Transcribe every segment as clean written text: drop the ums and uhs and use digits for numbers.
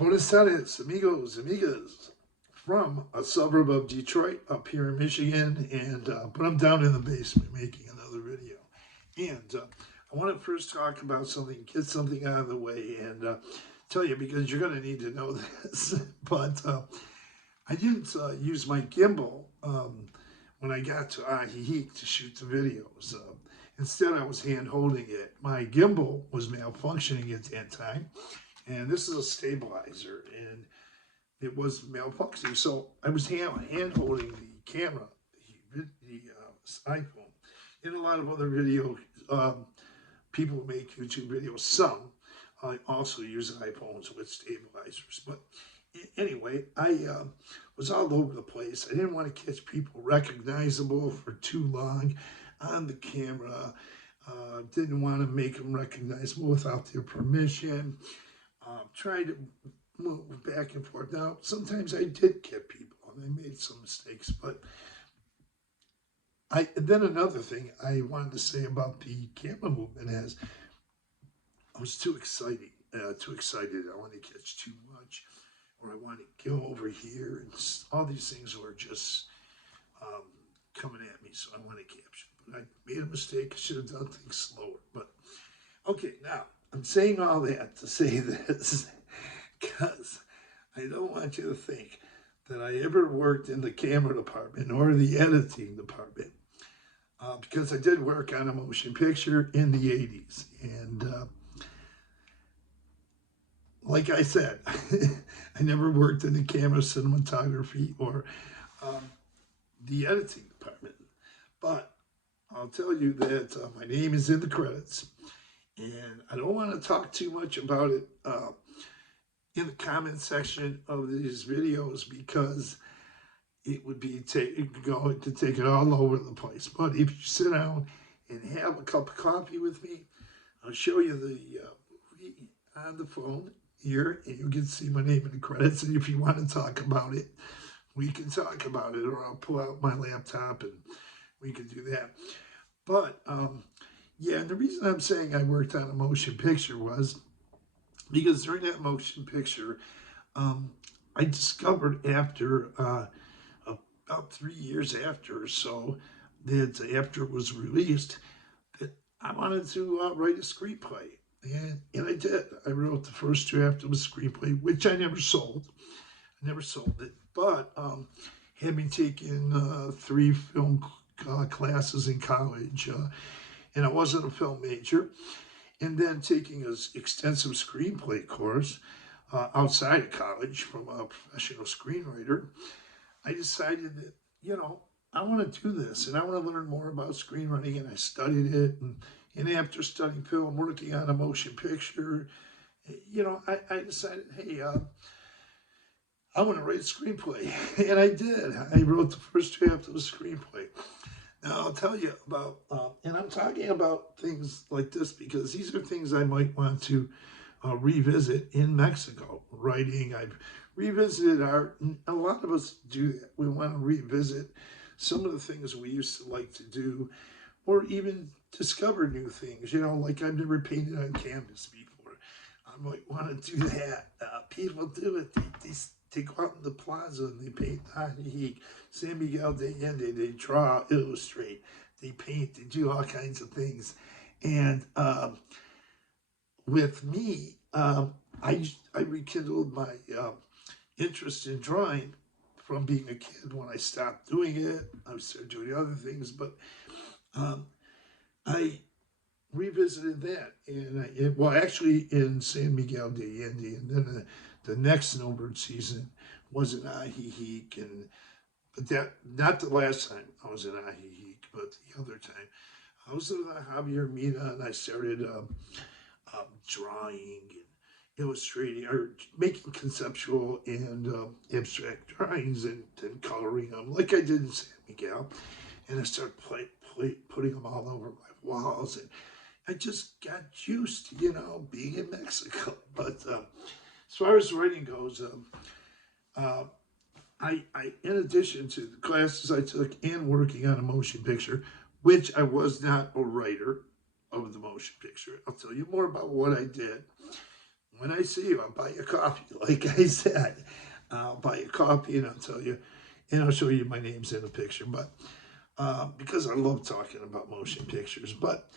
Buenos Aires, amigos, amigas, from a suburb of Detroit up here in Michigan, and but I'm down in the basement making another video. And I want to first talk about something, get something out of the way, and tell you because you're going to need to know this. But I didn't use my gimbal when I got to Ahihi to shoot the videos. Instead, I was hand holding it. My gimbal was malfunctioning at that time, and this is a stabilizer, and it was malfunctioning. So I was hand holding the camera, the iPhone, and a lot of other video people who make YouTube videos. Some also use iPhones with stabilizers, but anyway, I was all over the place. I didn't want to catch people recognizable for too long on the camera. Didn't want to make them recognizable without their permission. Tried to move back and forth. Now, sometimes I did get people, and I made some mistakes, but then another thing I wanted to say about the camera movement is I was too excited. I want to catch too much, or I want to go over here, and all these things were just coming at me, so I want to capture. But I made a mistake. I should have done things slower. But okay, now I'm saying all that to say this because I don't want you to think that I ever worked in the camera department or the editing department, because I did work on a motion picture in the 80s. And like I said, I never worked in the camera cinematography or the editing department. But I'll tell you that my name is in the credits, and I don't want to talk too much about it in the comment section of these videos because it would be going to take it all over the place. But if you sit down and have a cup of coffee with me, I'll show you the on the phone here, and you can see my name in the credits. And if you want to talk about it, we can talk about it, or I'll pull out my laptop and we can do that. But yeah, and the reason I'm saying I worked on a motion picture was because during that motion picture, I discovered after about 3 years after or so, that after it was released, that I wanted to write a screenplay. And I did. I wrote the first draft of a screenplay, which I never sold. I never sold it. But having taken 3 film classes in college, and I wasn't a film major, and then taking an extensive screenplay course outside of college from a professional screenwriter, I decided that, I want to do this, and I want to learn more about screenwriting, and I studied it, and after studying film, working on a motion picture, I decided, hey, I want to write a screenplay, and I did. I wrote the first draft of the screenplay. Now, I'll tell you about, and I'm talking about things like this because these are things I might want to revisit in Mexico. Writing, I've revisited art, and a lot of us do that. We want to revisit some of the things we used to like to do, or even discover new things, like I've never painted on canvas before. I might want to do that. People do it. They go out in the plaza and they paint San Miguel de Allende. They draw, illustrate, they paint, they do all kinds of things. And with me, I rekindled my interest in drawing from being a kid. When I stopped doing it, I started doing other things, but I revisited that, and well, actually in San Miguel de Allende, and then the next snowbird season was in Ajijic, but that not the last time I was in Ajijic, but the other time I was in Javier Mina, and I started drawing and illustrating or making conceptual and abstract drawings and coloring them like I did in San Miguel, and I started putting them all over my walls, and I just got used to, being in Mexico. But as far as writing goes, I, in addition to the classes I took and working on a motion picture, which I was not a writer of the motion picture, I'll tell you more about what I did when I see you, I'll buy you coffee. Like I said, I'll buy you coffee and I'll tell you, and I'll show you my name's in the picture. But because I love talking about motion pictures, but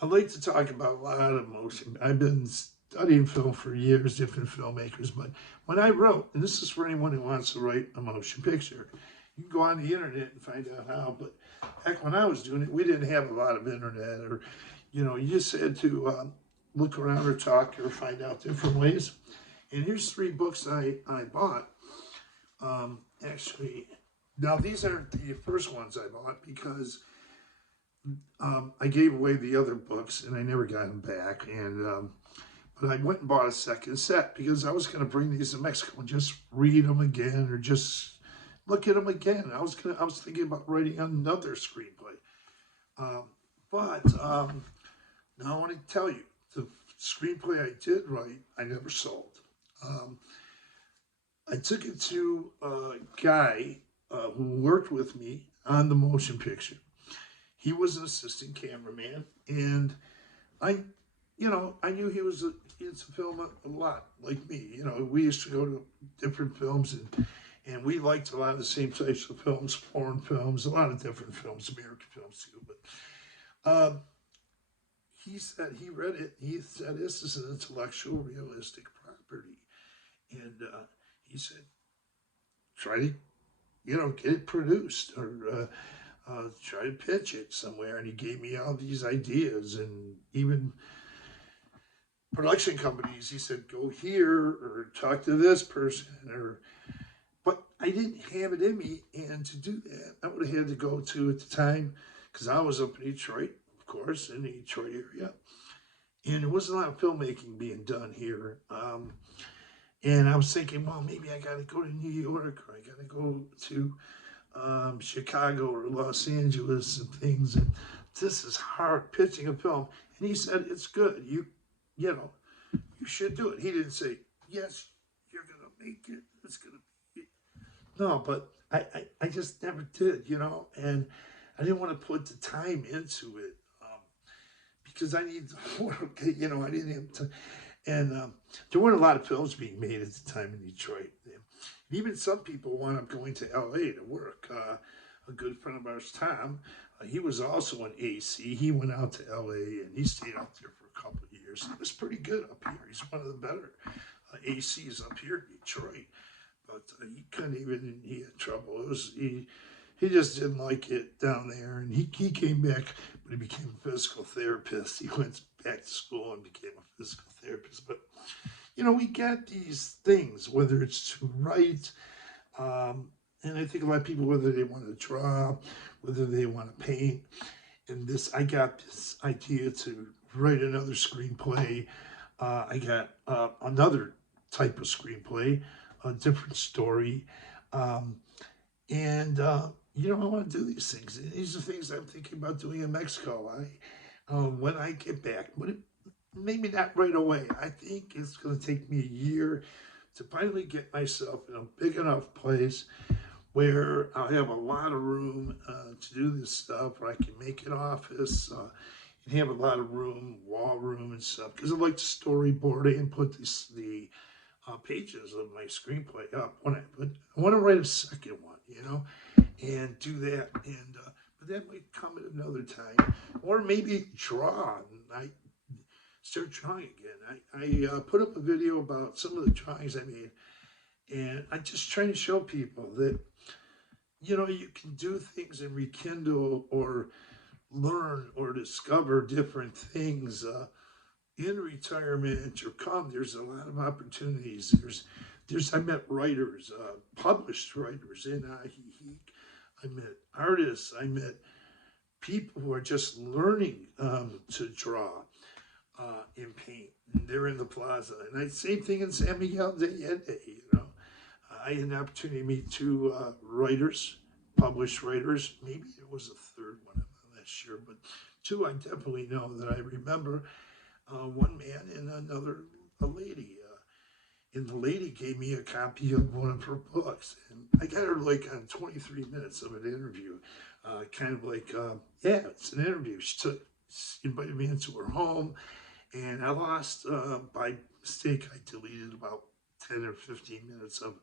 I like to talk about a lot of motion. I've been studying film for years, different filmmakers. But when I wrote, and this is for anyone who wants to write a motion picture, you can go on the internet and find out how. But back when I was doing it, we didn't have a lot of internet, or you just had to look around or talk or find out different ways. And here's 3 books I bought. Actually, now these aren't the first ones I bought because I gave away the other books and I never got them back. And but I went and bought a second set because I was going to bring these to Mexico and just read them again or just look at them again. I was thinking about writing another screenplay. But now I want to tell you, the screenplay I did write, I never sold. I took it to a guy who worked with me on the motion picture. He was an assistant cameraman, and I knew he was into film a lot, like me. We used to go to different films, and we liked a lot of the same types of films, foreign films, a lot of different films, American films too. But he said he read it. He said this is an intellectual, realistic property, and he said try to get it produced or try to pitch it somewhere. And he gave me all these ideas, and even production companies. He said go here or talk to this person, but I didn't have it in me. And to do that, I would have had to go to, at the time, because I was up in Detroit, of course, in the Detroit area, and there wasn't a lot of filmmaking being done here. And I was thinking, well, maybe I got to go to New York, or I got to go to Chicago or Los Angeles and things. And this is hard, pitching a film. And he said, it's good. You should do it. He didn't say, yes, you're going to make it. It's going to be. No, but I just never did, and I didn't want to put the time into it because I need to work, I didn't have time. And there weren't a lot of films being made at the time in Detroit. And even some people wound up going to L.A. to work. A good friend of ours, Tom, he was also an AC. He went out to L.A. and he stayed out there for a couple of years. He was pretty good up here. He's one of the better ACs up here in Detroit. But he couldn't even, he had trouble. He just didn't like it down there. And he came back, but he became a physical therapist. He went back to school and became a physical therapist. But, we get these things, whether it's to write, and I think a lot of people, whether they want to draw, whether they want to paint. And I got this idea to write another screenplay. I got another type of screenplay, a different story. I want to do these things. These are things I'm thinking about doing in Mexico. When I get back, but maybe not right away. I think it's going to take me a year to finally get myself in a big enough place where I'll have a lot of room to do this stuff, where I can make an office and have a lot of room, wall room and stuff. Because I like to storyboard it and put the pages of my screenplay up. I want to write a second one, and do that. And but that might come at another time, or maybe draw. And I start drawing again. I put up a video about some of the drawings I made, and I'm just trying to show people that you can do things and rekindle or learn or discover different things in retirement or come. There's a lot of opportunities. I met writers, published writers in Ajijic. I met artists. I met people who are just learning to draw and paint. And they're in the plaza. And same thing in San Miguel de Allende, I had an opportunity to meet 2 writers, published writers. Maybe there was a third one, I'm not sure, but 2 I definitely know that I remember. One man and a lady. And the lady gave me a copy of one of her books. And I got her on 23 minutes of an interview. Kind of it's an interview. She invited me into her home. and I lost, by mistake, I deleted about 10 or 15 minutes of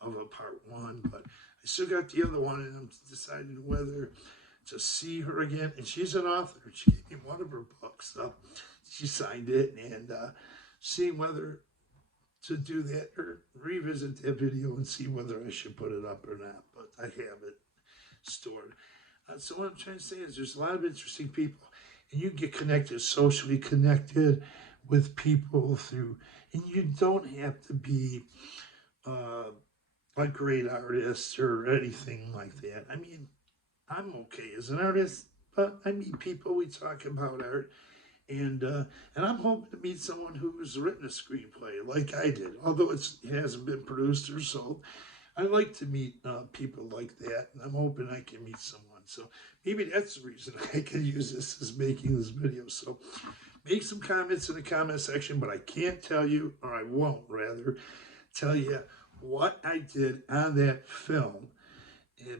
a part one, but I still got the other one, and I'm deciding whether to see her again. And she's an author. She gave me one of her books. She signed it, and seeing whether to do that or revisit that video and see whether I should put it up or not. But I have it stored. So what I'm trying to say is there's a lot of interesting people, and you get connected, socially connected with people through, and you don't have to be a great artist or anything like that. I mean, I'm okay as an artist, but I meet people, we talk about art, and I'm hoping to meet someone who's written a screenplay like I did, although it hasn't been produced or sold. I like to meet people like that, and I'm hoping I can meet someone. So maybe that's the reason I can use this as making this video. So make some comments in the comment section, but I can't tell you, or I won't rather, tell you what I did on that film.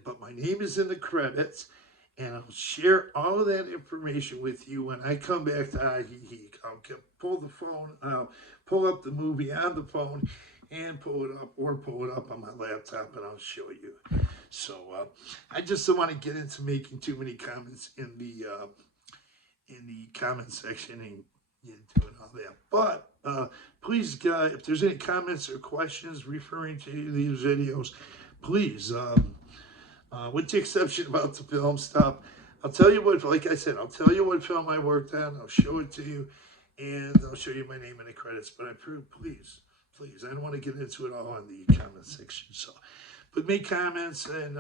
But my name is in the credits, and I'll share all of that information with you when I come back to Ahihi. I'll pull the phone, I'll pull up the movie on the phone, and pull it up on my laptop, and I'll show you. So I just don't want to get into making too many comments in the comment section and doing all that. But please, if there's any comments or questions referring to these videos, please, with the exception about the film stuff, I'll tell you what, like I said, I'll tell you what film I worked on, I'll show it to you, and I'll show you my name in the credits. But please, I don't want to get into it all in the comment section. So, but make comments, and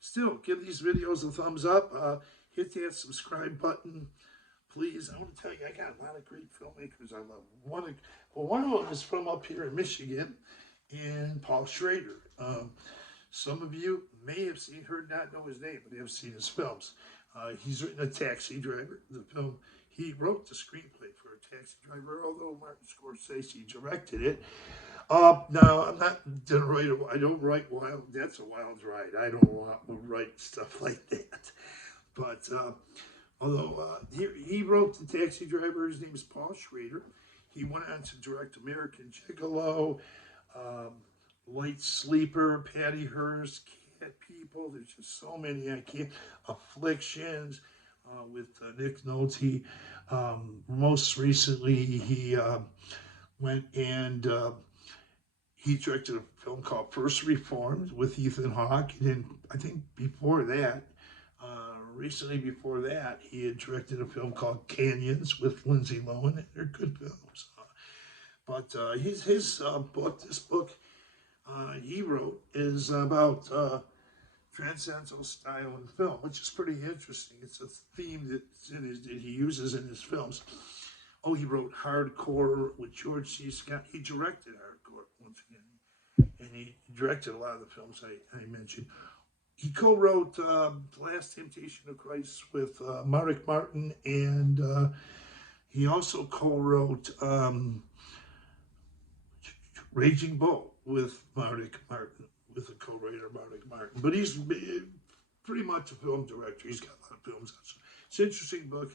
still give these videos a thumbs up. Hit that subscribe button. Please, I want to tell you, I got a lot of great filmmakers I love. One of them is from up here in Michigan, and Paul Schrader. Some of you may have not know his name, but have seen his films. He's written A Taxi Driver, the film. He wrote the screenplay for A Taxi Driver, although Martin Scorsese directed it. Now, I'm not gonna write. I don't write wild. That's a wild ride. I don't write stuff like that. But although he wrote The Taxi Driver, his name is Paul Schrader. He went on to direct American Gigolo, Light Sleeper, Patty Hearst, Cat People. There's just so many. I can't. Afflictions with Nick Nolte. Most recently, he went and he directed a film called First Reformed with Ethan Hawke. And then I think before that, recently before that, he had directed a film called Canyons with Lindsay Lohan. And they're good films. But his book, this book he wrote, is about transcendental style in film, which is pretty interesting. It's a theme that he uses in his films. Oh, he wrote Hardcore with George C. Scott. He directed Hardcore once again, and he directed a lot of the films I mentioned. He co-wrote The Last Temptation of Christ with Mark Martin, and he also co-wrote Raging Bull with Mark Martin, with a co-writer, Mark Martin. But he's pretty much a film director. He's got a lot of films out. So it's an interesting book.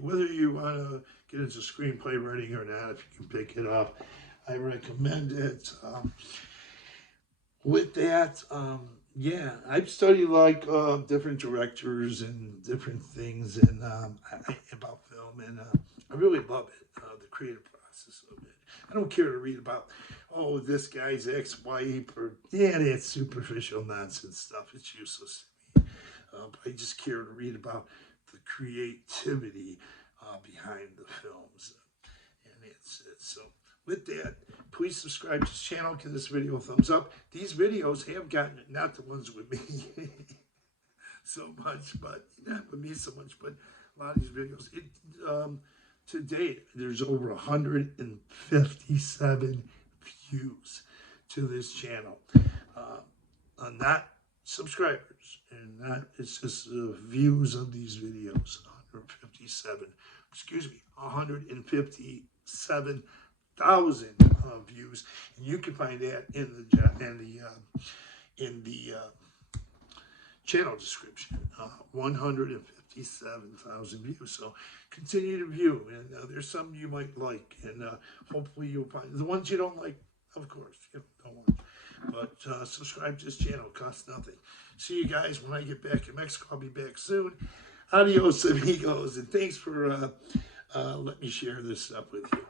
Whether you want to get into screenplay writing or not, if you can pick it up, I recommend it. With that, yeah, I've studied like different directors and different things and about film, and I really love it, the creative process of it. I don't care to read about, oh, this guy's ex-wife, or that's superficial nonsense stuff. It's useless to me. But I just care to read about the creativity behind the films, and that's it. So with that, please subscribe to this channel, give this video a thumbs up. These videos have gotten, not the ones with me so much, but not with me so much, but a lot of these videos, to date, there's over 157 views to this channel. Not subscribers, and not, it's just views of these videos. 157,000 views, and you can find that in the channel description. 157,000 57,000 views. So continue to view, and there's some you might like, and hopefully you'll find the ones you don't like. Of course, you don't want. But subscribe to this channel. It costs nothing. See you guys when I get back in Mexico. I'll be back soon. Adios, amigos, and thanks for letting me share this up with you.